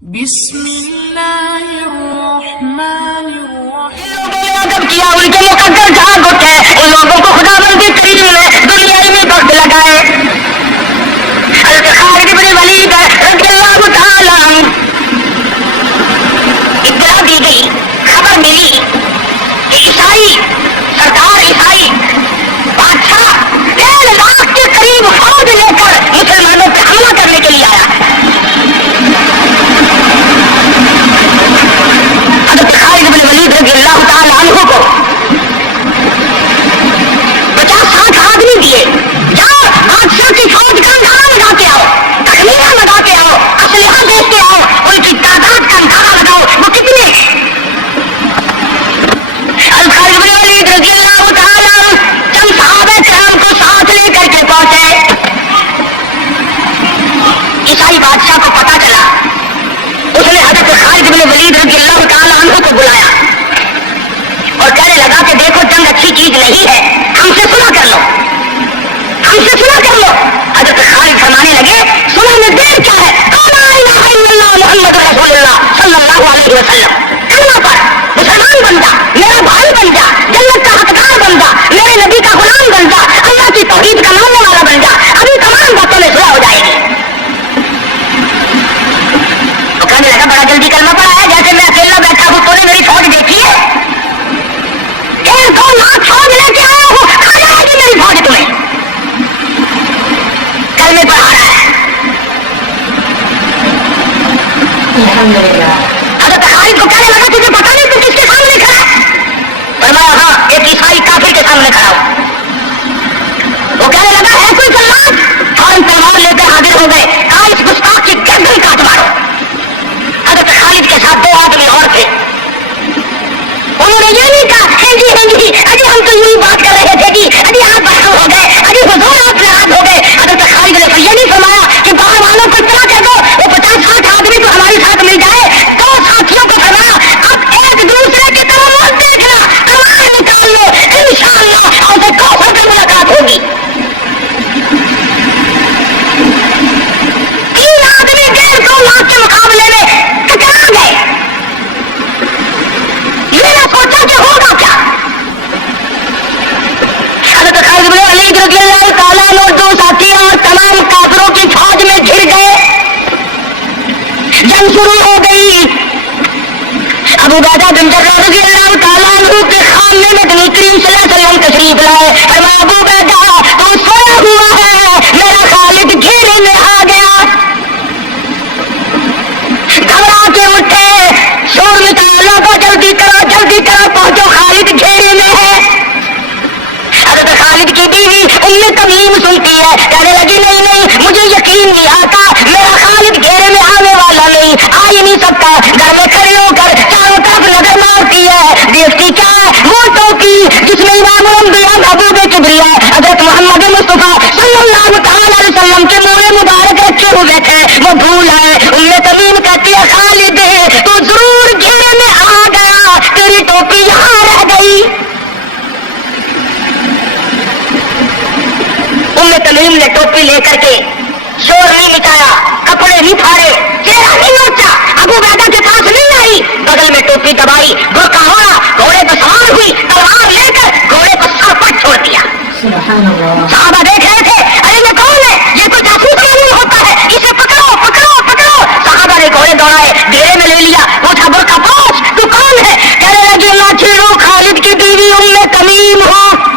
بسم اللہ الرحمن الرحیم. لوگوں نے ادب کیا، ان کے مقدر جھاگ اٹھے، ان لوگوں کو خداوند کریم نے دنیا میں وقت لگائے. حضرت خالد بن ولید رضی اللہ تعالیٰ عنہ اطلاع دی گئی، خبر ملی کہ عیسائی سردار عیسائی بادشاہ 1.5 لاکھ کے قریب فوج لے کر مسلمانوں پہ حملہ کرنے کے لیے آیا. حضرت خالد بن ولید رضی اللہ تعالیٰ عنہ کو 50-60 آدمی دیے، جاؤ بادشاہ کی فوج کا اندازہ لگا کے آؤ، تخمینہ لگا کے آؤ، اسلحہ دیکھ کے آؤ، ان کی تعداد کا اندازہ لگاؤ وہ کتنے ہیں. حضرت خالد بن ولید رضی اللہ تعالیٰ عنہ چند صحابہ کرام کو ساتھ لے کر کے پہنچے. عیسائی بادشاہ کو پتا چلا، اس نے حضرت خالد بن ولید رضی اللہ تعالیٰ عنہ کو بلایا اور کہنے لگا کہ دیکھو جنگ اچھی چیز نہیں ہے، ہم سے صلح کر لو، ہم سے صلح کر لو. حضرت خالد فرمانے لگے صلح میں دیر کیا ہے، لا الہ الا اللہ محمد رسول اللہ صلی اللہ علیہ وسلم، کلمہ پڑھ، مسلمان بن جا، میرا بھائی بن جا، جنت کا حقدار بن جا، میرے نبی کا غلام بن جا، اللہ کی توحید کا ماننے والا بن جا، ابھی تمام باتوں میں صلح ہو جائے گی. وہ کہنے لگا بڑا جلدی کلمہ پڑھا ہے، جیسے میں اکیلا بیٹھا ہوں، تو نے میری فوج دیکھی ہے، 1.2 لاکھ فوج لے کے آیا ہوں، کھا جائے گی میری فوج تمہیں. کلمے پڑھا رہا ہے. حضرت خالد کو کہنے لگا تجھے پتا نہیں تو کس کے سامنے کھڑا ہے؟ فرمایا ہاں ایک عیسائی کافر کے سامنے کھڑا ہوں. وہ کہنے لگا ہے کوئی جلاد؟ فوراً تلوار لے کر حاضر ہو گئے، کہا اس گستاخ کی گردن کاٹ مارو. حضرت خالد کے ساتھ 2 آدمی اور تھے، انہوں نے یہ نہیں کہا جی ابھی ہم تو یہی بات کر رہے تھے کہ ابھی آپ باہر ہو گئے، ابھی حضور آپ ناراض ہو گئے. حضرت خالد نے یہ نہیں فرمایا کہ باہر والوں کو اطلاع کر دو، وہ 50-60 آدمی تو ہمارے ساتھ مل جائے. 2 ساتھیوں کو فرمایا اب ایک دوسرے کی طرف مت دیکھنا، تلوار نکال لو، انشاءاللہ ہم سے کوثر پر ملاقات ہوگی. 3 آدمی 1.5 لاکھ کے مقابلے میں ٹکرا گئے. میں نے سوچا کہ ہوگا کیا. حضرت خالد بن ولید رضی اللہ تعالیٰ عنہ 2 ساتھی اور تمام کافروں کی فوج میں گھر گئے. جنگ شروع ہو گئی. ابو عبیدہ بن جراح رضی اللہ تعالیٰ عنہ کے خانے میں نبی کریم صلی اللہ علیہ وسلم تشریف لائے. فرمایا ابو عبیدہ تو سویا ہوا ہے، میرا خالد گھیرے میں آ گیا. گھبرا کے اٹھے، شور مچایا لوگوں جلدی کرو پہنچو، خالد گھیرے میں ہے. حضرت خالد کی بیوی ام تمیم سنتی ہے، کہنے لگی نہیں مجھے یقین نہیں آتا، میرا خالد گھیرے میں آنے والا نہیں، آ ہی نہیں سکتا. گھر میں کھڑی ہو کر چاروں طرف نظر مارتی ہے، دیکھتی کیا ہے وہ ٹوپی جس میں امام الانبیاء محبوب کبریا حضرت محمد مصطفیٰ صلی اللہ تعالی علیہ وسلم کے منہ مبارک رکھے ہوئے تھے، وہ بھول ہے. ام تمیم کہتی ہے خالد تو ضرور گھیرے میں آ گیا، تیری ٹوپی یہاں رہ گئی. ام تمیم نے ٹوپی لے کر کے شور نہیں مچایا، کپڑے نہیں پھاڑے، چہرہ نہیں نوچا، ابو عبیدہ کے پاس نہیں آئی، بغل میں ٹوپی دبائی، برقع ہوا، گھوڑے پر سوار ہوئی، تلوار لے کر گھوڑے پر سر پر چھوڑ دیا. صحابہ دیکھ رہے تھے، ارے یہ کون ہے، یہ تو جاسوس معلوم ہوتا ہے، اسے پکڑو. صحابہ نے گھوڑے دوڑائے، گھیرے میں لے لیا، پوچھا برقع پوچھ تو کون ہے؟ کہنے لگی میں چھیڑوں خالد کی بیوی ام تمیم ہوں.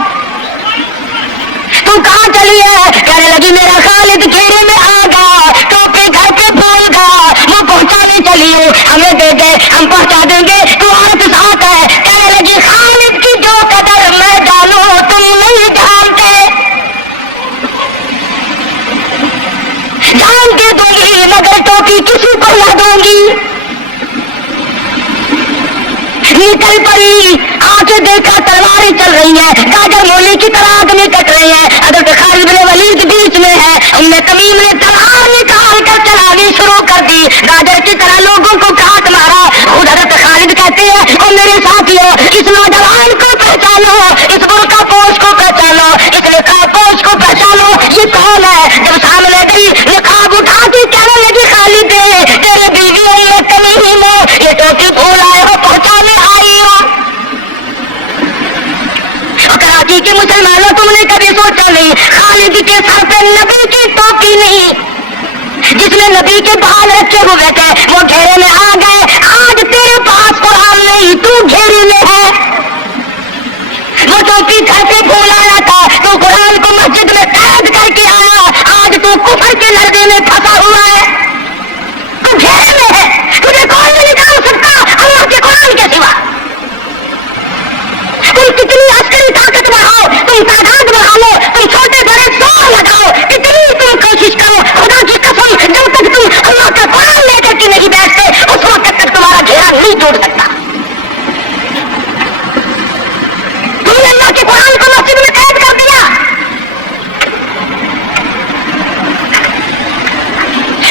تو کہاں چلی ہے؟ کہنے لگی میرا خالد گھیرے میں آ گیا، ٹوپی گھر پہ بھول گیا، وہ پہنچانے چلی ہوں، ہمیں دے دے ہم پہنچا دیں گے، تو عورت ساتھ ہے. کہنے لگی خالد کی جو قدر میں جانوں تم نہیں جانتے، جان کے دوں گی مگر ٹوپی کسی کو نہ دوں گی. نکل پڑی، آ کے دیکھا تلواریں چل رہی ہیں، گاجر مولی کی طرح آدمی کٹ رہے ہیں. حضرت خالد بن ولید بیچ میں ہے. ام تمیم نے تلوار نکال کر چلانی شروع کر دی، گاجر کی طرح لوگوں کو کاٹ مارا. خود حضرت خالد کہتے ہیں اور میرے ساتھیوں اس نوجوان کو پہچانو، اس برقع پوش کو پہچانو، اس نقاب پوش کو پہچانو، یہ کون ہے؟ جب سامنے گئی نقاب اٹھا دی، کہنے لگی خالد تیرے بیوی ام مسلمانوں تم نے کبھی سوچا نہیں خالد کے سر پہ نبی کی ٹوپی نہیں، جس نے نبی کے بال رکھے ہوئے تھے وہ گھیرے میں آ گئے، آج تیرے پاس قرآن نہیں تو گھیرے میں ہے، وہ ٹوپی گھر سے بھول آیا تھا تو قرآن کو مسجد میں قید کر کے آیا، آج تو کفر کے لردے میں پھنسا ہوا ہے، تو گھیرے میں ہے، تجھے کون نہیں نکال سکتا اللہ کے قرآن کے سوا، تم کتنی عسکری طاقت بڑھاؤ، تم تعداد بڑھا لو، تم چھوٹے بڑے زور لگاؤ، کتنی تم کوشش کرو، خدا کی قسم جب تک تم اللہ کا قرآن لے کر کے نہیں بیٹھتے اس وقت تک تمہارا گھیرا نہیں ٹوٹ سکتا۔ تم نے اللہ کے قرآن کو مسجد میں قید کر دیا،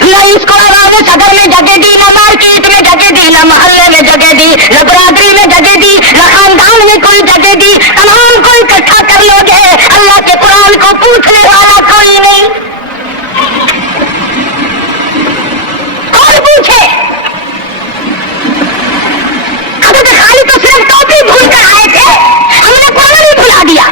نہ اس کو عوام صدر میں جگہ دی، نہ مارکیٹ میں جگہ دی، نہ محلے میں جگہ دی، نہ برادری میں جگہ دی، نہ خاندان میں کوئی جگہ دی، تمام کو اکٹھا کر لو گے اللہ کے قرآن کو پوچھنے والا کوئی نہیں، کون پوچھے؟ حضرت خالد تو صرف ٹوپی بھول کر آئے تھے، ہم نے قرآن ہی بھلا دیا،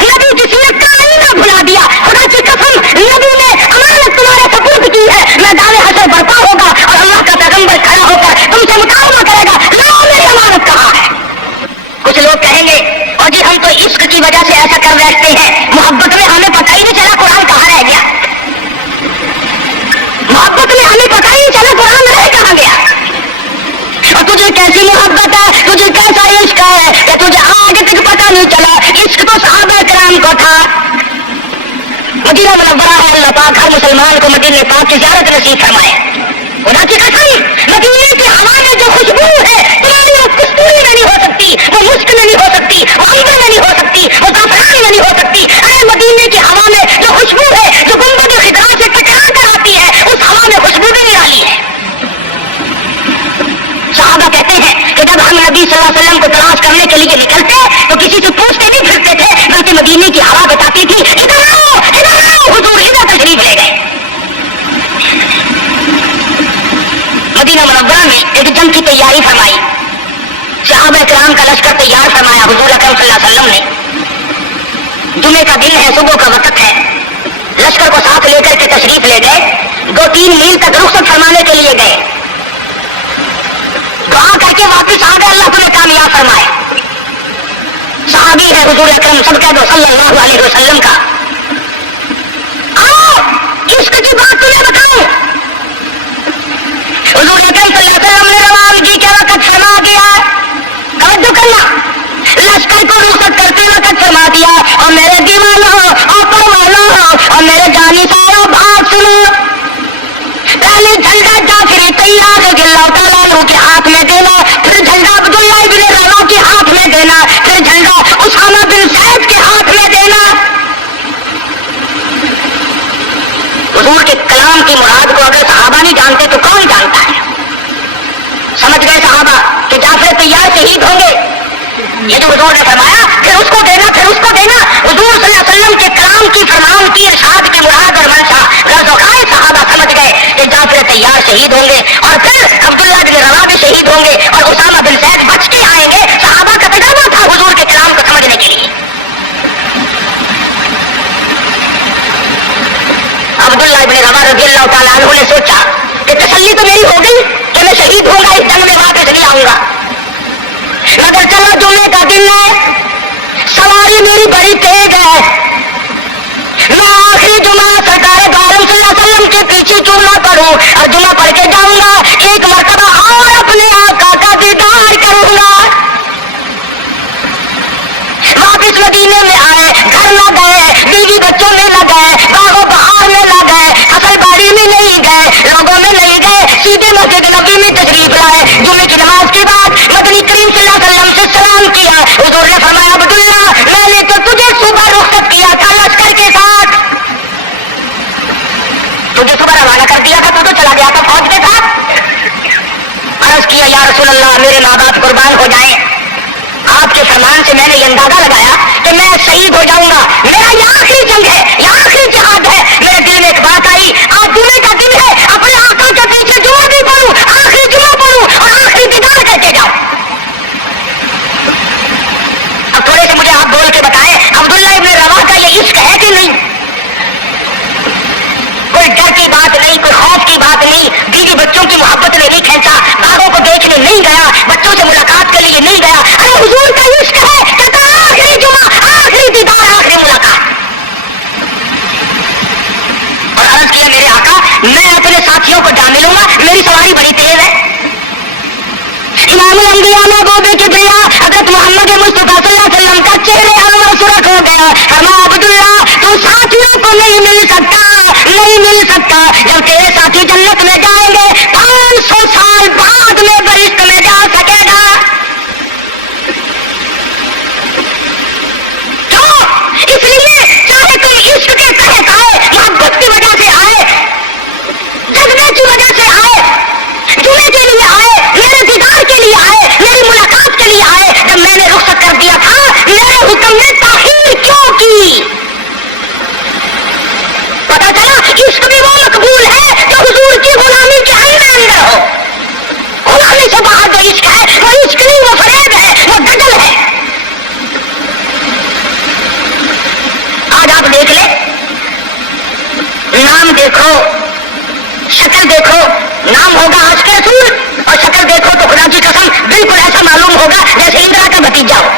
نبی کی سیرت کا آئینہ بھلا دیا، خدا کی قسم نبی نے امانت تمہارے سپرد کی ہے، میدان حشر برپا ہوگا اور اللہ کا پیغمبر کھڑا ہو کر تم سے مطالبہ کرے گا لاؤ میری امانت کہاں ہے؟ کچھ لوگ کہیں گے اور جی ہم تو عشق کی وجہ سے ایسا کر بیٹھتے ہیں، محبت میں ہمیں پتہ ہی نہیں چلا قرآن کہاں رہ گیا، محبت میں ہمیں پتہ ہی نہیں چلا قرآن رہ کہاں گیا، اور تجھے کیسی محبت ہے، تجھے کیسا عشق ہے کہ تجھے آگے تک پتہ نہیں چلا، عشق تو صحابہ کرام کو تھا۔ مدینہ منورہ ہے، اللہ پاک ہر مسلمان کو مدینہ پاک کی زیارت نصیب فرمائے، خدا کی قسم مدینے کی ہوا میں جو خوشبو ہے تمہاری وہ کستوری میں نہیں ہو سکتی، وہ مشک میں نہیں ہو سکتی، وہ عنبر میں نہیں ہو سکتی، وہ زعفران میں نہیں ہو سکتی، ارے مدینے کی ہوا میں جو خوشبو ہے جو گنبد خضرا سے ٹکرا کر آتی ہے اس ہوا میں خوشبو بھی نرالی ہے۔ صحابہ کہتے ہیں کہ جب ہم نبی صلی اللہ علیہ وسلم کو تلاش کرنے کے لیے نکلتے تو کسی سے پوچھتے نہیں پھرتے تھے، بلکہ مدینے کی ہوا بتاتی تھی ادھر آؤ حضور ادھر تشریف لے گئے۔ مدینہ منورہ میں ایک جنگ کی تیاری فرمائی، صحابہ کرام کا لشکر تیار فرمایا، حضور اکرم صلی اللہ علیہ وسلم نے، جمعے کا دن ہے، صبح کا وقت ہے، لشکر کو ساتھ لے کر کے تشریف لے گئے، 2-3 میل تک رخصت فرمانے کے لیے گئے، دعا کر کے واپس آ گئے، اللہ تمہیں کامیاب فرمائے، صحابی ہے حضور اکرم سب کہہ دو صلی اللہ علیہ وسلم کا، آؤ عشق کی بات تمہیں بتاؤں، حضور اکرم صلی اللہ علیہ وسلم نے روانگی کے وقت فرما دیا، توجہ کرنا، لشکر کو رخصت کرتے وقت فرما دیا، اور میرے دیوانوں اور پروانوں اور میرے جانی ساروں بات سنو، پہلے جھنڈا جعفری تیار رضی اللہ تعالیٰ عنہ کے ہاتھ میں دینا، پھر جھنڈا عبداللہ ابن روا کے ہاتھ میں دینا، پھر جھنڈا اسامہ بن زید کے ہاتھ میں دینا۔ حضور کے کلام کی مراد کو اگر صحابہ نہیں جانتے تو کون جانتا ہے؟ سمجھ گئے صحابہ کہ جعفر تیار شہید ہوں گے، یہ جو حضور نے فرمایا پھر اس کو دینا، پھر اس کو دینا، حضور صلی اللہ علیہ وسلم کے کلام کی فرمان کی ارشاد کی مراد اور منشا رضوخائے صحابہ سمجھ گئے کہ جعفر تیار شہید ہوں گے، اور پھر عبداللہ بن روا بھی شہید ہوں گے اور اسامہ بن زید بچ کے آئیں گے۔ صحابہ کا تجربہ تھا حضور کے کلام کو سمجھنے کے لیے۔ عبداللہ بن روا رضی اللہ تعالیٰ عنہ نے سوچا کہ تسلی تو میری ہو گئی کہ میں شہید ہوں گا، اس جنگ میں واپس نہیں آؤں گا، مگر چلو جمعے کا دن ہے، سواری میری بڑی تیز ہے، میں آخری جمعہ سرکار دو عالم صلی اللہ علیہ وسلم کے پیچھے کیوں نہ پڑھوں اور جمعہ پڑھ کے جاؤں گا، ایک مرتبہ اور اپنے آقا کا دیدار کروں گا۔ واپس مدینے میں آئے، گھر نہ گئے، بیوی بچوں میں نہ گئے، باغ و بہار میں نہ گئے، فصل باڑی میں نہیں گئے، لوگوں میں نہیں گئے، سیدھے مسجد نبی میں تشریف لائے، جمعے کی نماز کے بعد مدنی کریم صلی اللہ علیہ وسلم سے سلام کیا، حضور نے فرمایا عبداللہ میں نے تو تجھے صبح رخصت کیا تھا لشکر کے ساتھ، تجھے صبح روانہ کر دیا تھا، تو چلا گیا تھا فوج کے ساتھ۔ عرض کیا یا رسول اللہ میرے ماں باپ قربان ہو جائیں، آپ کے فرمان سے میں نے یہ اندازہ لگایا کہ میں شہید ہو جاؤں گا، میرا یہ آخری جنگ ہے، یہ آخری جہاد ہے، میرے دل میں ایک بات آئی آج جمعے کا دن ہے، اپنے آقا کے پیچھے جمعہ بھی پڑھوں، آخری جمعہ پڑھوں اور آخری دیدار کر کے جاؤں۔ اب تھوڑے سے مجھے آپ بول کے بتائیں عبداللہ ابن نبی کی پریا حضرت محمد مصطفیٰ صلی اللہ علیہ وسلم کا چہرے انور سرخ ہو گیا. فرمایا عبداللہ تو ساتھیوں کو نہیں مل سکتا جب تیرے ساتھی جنت میں جائیں گے 500 سال بعد میں بہشت میں جا سکے گا. کیوں؟ اس لیے چاہے تم عشق کے تحت آئے, محبت کی وجہ سے آئے, جذبے کی وجہ سے آئے, جمعے کے لیے آئے, میرے دیدار کے لیے آئے, میری ملاقات کے لیے آئے, جب میں نے رخصت کر دیا تھا میرے حکم نے تاخیر کیوں کی؟ پتا چلا عشق بھی وہ مقبول ہے جو حضور کی غلامی کے اندر ہو. غلامی سے باہر جو عشق ہے وہ عشق نہیں, وہ فریب ہے, وہ دجل ہے. آج آپ دیکھ لیں, نام دیکھو, شکل دیکھو, نام ہوگا آج کے رسول اور شکل دیکھو تو خدا کی قسم بالکل ایسا معلوم ہوگا جیسے اندرا کا بھتیجا ہو.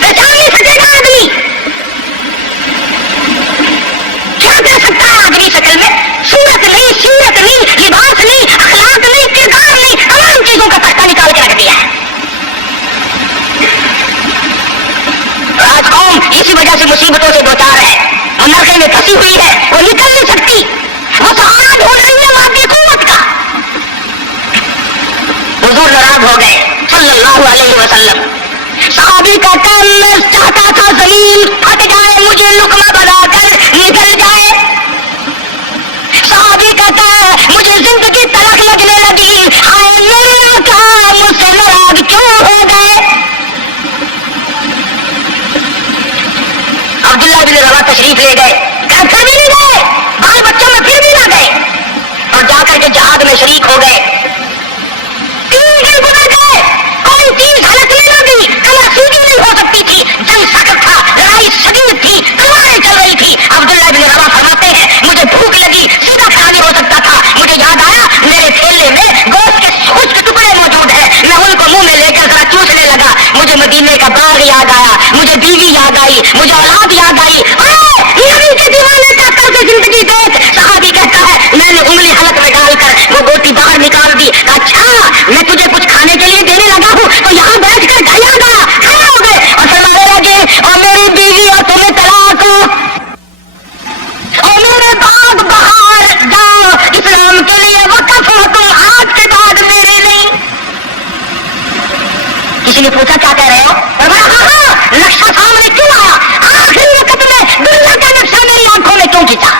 پہچان نہیں سکے گا آدمی. کیا کر سکتا ہے آدمی شکل میں؟ صورت نہیں, سیرت نہیں, لباس نہیں, اخلاق نہیں, کردار نہیں, تمام چیزوں کا تختہ نکال کے رکھ دیا ہے. آج قوم اسی وجہ سے مصیبتوں سے دوچار ہے, مناقے میں پھنسی ہوئی ہے, وہ نکل نہیں سکتی, وہ سہارا ڈھونڈ رہی ہے مادی قوت کا. حضور ناراض ہو گئے صلی اللہ علیہ وسلم. صحابی کا کام میں چاہتا تھا زمین پھٹ جائے, مجھے لقمہ بنا کر نکل جائے. صحابی کا کام مجھے زندگی تلخ لگنے لگی, ہائے میرا کام مجھ سے ناراض کیوں ہو گئے. عبداللہ بن روا تشریف لے گئے, گھر پھر بھی نہیں گئے, بال بچوں میں پھر بھی نہ گئے, اور جا کر کے جہاد میں شریک ہو گئے. 3 دن گزر گئے, کوئی چیز حالت میں نہ دی, کمر سیدھی نہیں ہو سکتی تھی, جنگ سخت تھا, لڑائی شدید تھی, تلواریں چل رہی تھی. عبداللہ بن روا فرماتے ہیں مجھے بھوک لگی, سیدھا کھڑا نہیں ہو سکتا تھا. مجھے یاد آیا میرے تھیلے میں گوشت کے خشک ٹکڑے موجود ہیں, میں ان کو منہ میں لے کر ذرا چوسنے لگا. مجھے مدینے کا باغ یاد آیا, مجھے بیوی یاد آئی, مجھے اولاد یاد آئی. نبی کے دیوانے کا طرز زندگی دیکھ. صحابی کہتا ہے میں نے انگلی حلق میں ڈال کر وہ گوٹی باہر نکال دی. اچھا میں تجھے کچھ کھانے کے لیے دینے لگا ہوں تو یہاں بیٹھ کر یاد آیا, کھڑے ہو گئے اور فرمانے لگے اور میری بیوی اور تمہیں طلاق ہو, اور میرے باغ بہار جاؤ, اسلام کے لیے وقف ہو تم, آج کے بعد میرے نہیں. کسی نے پوچھا کیا کہہ رہے ہو؟ ہاں نقشہ سامنے کیوں آیا, آخری وقت میں دنیا کا نقشہ میری آنکھوں میں کیوں کھینچا.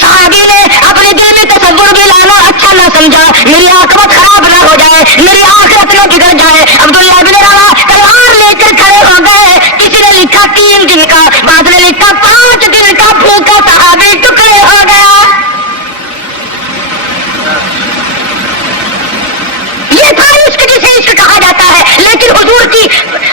صحابی نے اپنے دل میں تصور بھی لانا اچھا نہ سمجھا, میری عاقبت خراب نہ ہو جائے, میری آخرت نہ بگڑ جائے. عبداللہ بن روا تلوار لے کر کھڑے ہو گئے. کسی نے لکھا 3 دن کا, بعد نے لکھا 5 دن کا بھوکا صحابی ٹکڑے ہو گیا. یہ تھا عشق جسے عشق کہا جاتا ہے. لیکن حضور کی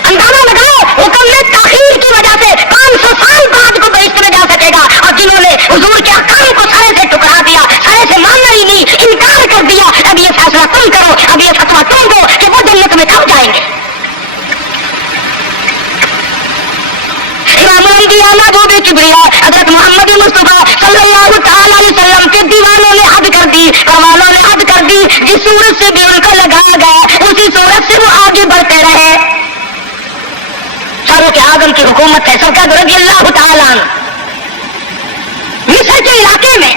اندازہ لگاؤ, حکم میں تاخیر کی وجہ سے 500 سال بعد کو بہشت میں جا سکے گا, اور جنہوں نے حضور کے احکام کو سرے سے ٹکرا دیا, سرے سے ماننا ہی نہیں, انکار کر دیا, اب یہ فیصلہ تم کرو, اب یہ فتویٰ تم دو کہ وہ جنت میں کب جائیں گے. امام الانبیاء محبوب کبریا حضرت محمد مصطفیٰ صلی اللہ تعالی علیہ وسلم کے دیوانوں نے حد کر دی, قوالوں نے حد کر دی. جس صورت سے بھی ان کو لگایا گیا اسی صورت سے وہ آگے بڑھتے رہے. فاروق اعظم کی حکومت ہے سرکار رضی اللہ تعالی عنہ. مصر کے علاقے میں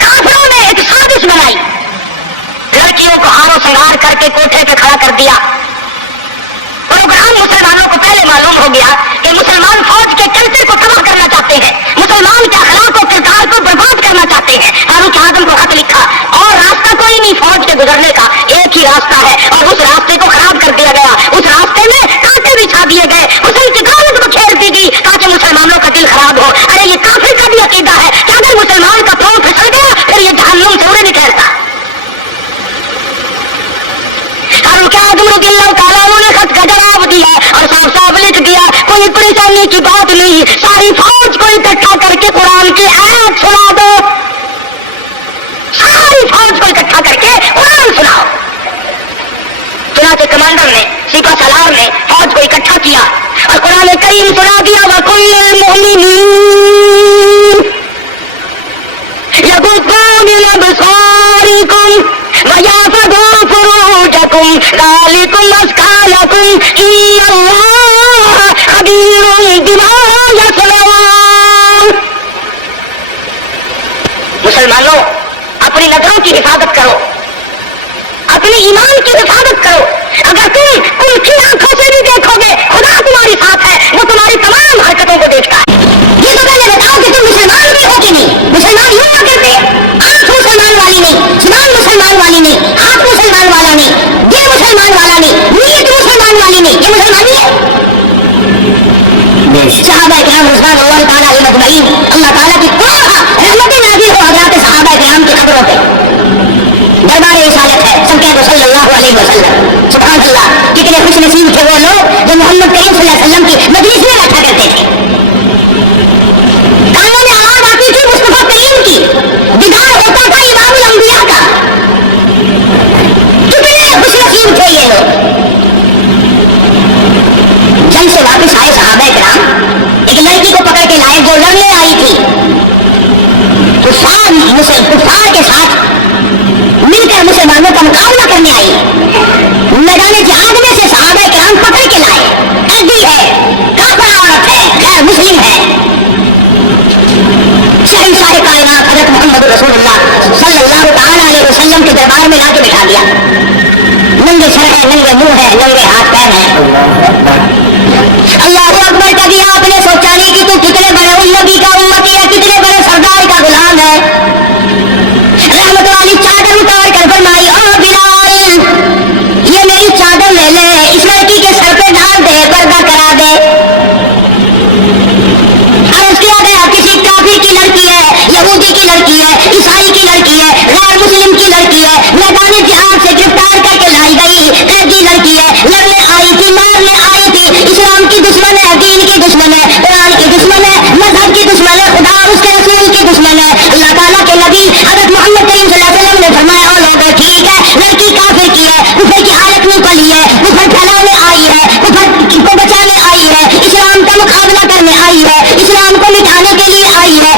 کافروں نے ایک سازش بنائی, لڑکیوں کو ہارو سنگار کر کے کوٹھے پہ کھڑا کر دیا. پروگرام مسلمانوں کو پہلے معلوم ہو گیا کہ مسلمان فوج کے کلچر کو تباہ کرنا چاہتے ہیں, مسلمان کے اخلاق و کردار کو برباد کرنا چاہتے ہیں. فاروق اعظم کو خط لکھا, اور راستہ کوئی نہیں فوج کے گزرنے کا, ایک ہی راستہ ہے, اور اس راستے کو خراب کر دیا گیا. اس راستے میں کانٹے بچھا دیے گئے, حسن کی دعوت کو چھیڑ دی گئی تاکہ مسلمانوں کا دل خراب ہو. ارے یہ کافر کا بھی عقیدہ ہے کہ اگر مسلمان کا پاؤں پھسل گیا پھر یہ جہنم سے اڑے نہیں ٹھہرتا. فاروق اعظم رضی اللہ تعالیٰ عنہ نے خط کا جواب دیا اور صاف صاف لکھ دیا کوئی پریشانی کی بات نہیں, ساری فوج کو اکٹھا کر کے قرآن کی آیات سنا دو. ساری فوج کو اکٹھا کر کے قرآن سناؤ. چنانچہ کمانڈر نے, سپہ سالار نے فوج کو اکٹھا کیا اور قرآن کریم سنا دیا وَقُلْ لِلْمُؤْمِنِينَ يَغُضُّوا مِنْ أَبْصَارِهِمْ وَيَحْفَظُوا فُرُوجَهُمْ ذَلِكُمْ أَزْكَىٰ لَكُمْ إِنَّ اللَّهَ خَبِيرٌ بِمَا يَصْنَعُونَ. مسلمانوں اپنی نظروں کی حفاظت کرو، اپنے ایمان کی حفاظت کرو. اگر تم ان کی آنکھوں سے بھی دیکھو گے خدا تمہاری ساتھ ہے، وہ تمہاری تمام حرکتوں کو دیکھتا ہے. یہ تو پہلے بتاؤ کہ تم مسلمان بھی ہو کہ نہیں. مسلمان یوں نہ کہتے آنکھ مسلمان والی نہیں، زبان مسلمان والی نہیں، ہاتھ مسلمان والا نہیں، دل مسلمان والا نہیں، نیت مسلمان والی نہیں. یہ مسلمانی ہے؟ صحابہ کرام رضوان اللہ تعالیٰ علیہ مجمعین، اللہ تعالیٰ کی رحمتیں نازل ہو حضرات صحابہ کرام کی قبروں پہ. دربار رسالت ہے سرکار صلی اللہ علیہ وسلم. سبحان اللہ، کتنے خوش نصیب تھے وہ لوگ جو محمد کریم صلی اللہ علیہ وسلم کی مجلس میں بیٹھا کرتے تھے. کانوں میں آواز آتی تھی مصطفیٰ کریم کی، دیدار ہوتا تھا امام الانبیاء کا. کتنے خوش نصیب تھے یہ لوگ. جنگ سے واپس آئے صحابہ کرام، ایک لڑکی کو پکڑ کے لائے جو لڑنے آئی تھی. کفار کے ساتھ مل کر مسلمانوں کا مقابلہ کرنے آئی. میدان جہاد میں سے صحابہ کرام پکڑ کے لائے. قیدی ہے، کافر عورت ہے، غیر مسلم ہے. شہنشاہ کائنات حضرت محمد رسول اللہ صلی اللہ تعالیٰ علیہ وسلم کے دربار میں لا کے بٹھا دیا. ننگے سر ہے، ننگے منہ ہے، ننگے ہاتھ پیر ہیں. اللہ اکبر کبھی آپ نے سوچا نہیں کہ تو کتنے بڑے امتی کا امتی ہے، کتنے بڑے سردار کا غلام ہے. رحمت والی چادر اتار کر فرمائی او بلال یہ میری چادر لے لے، اس لڑکی کے سر پہ ڈال دے، پردہ کرا دے. عرض کیا گیا کسی کافر کی لڑکی ہے، یہودی کی لڑکی ہے، عیسائی کی لڑکی ہے، غیر مسلم کی لڑکی ہے، میدان جہاد سے گرفتار کر کے لائی گئی قیدی لڑکی ہے، لڑنے آئی تھی، مارنے آئی تھی. اسلام کی دشمن ہے، دین کی دشمن ہے، قرآن کی دشمن ہے، مذہب کی دشمن ہے، خدا اس کے رسول کی دشمن ہے. اللہ تعالیٰ کے نبی حضرت محمد کریم صلی اللہ علیہ وسلم نے فرمایا او لوگوں ٹھیک ہے لڑکی کافر کی ہے، کفر کی حالت میں پلی ہے، کفر پھیلانے آئی ہے، کفر کو بچانے آئی ہے، اسلام کا مقابلہ کرنے آئی ہے، اسلام کو مٹانے کے لیے آئی ہے.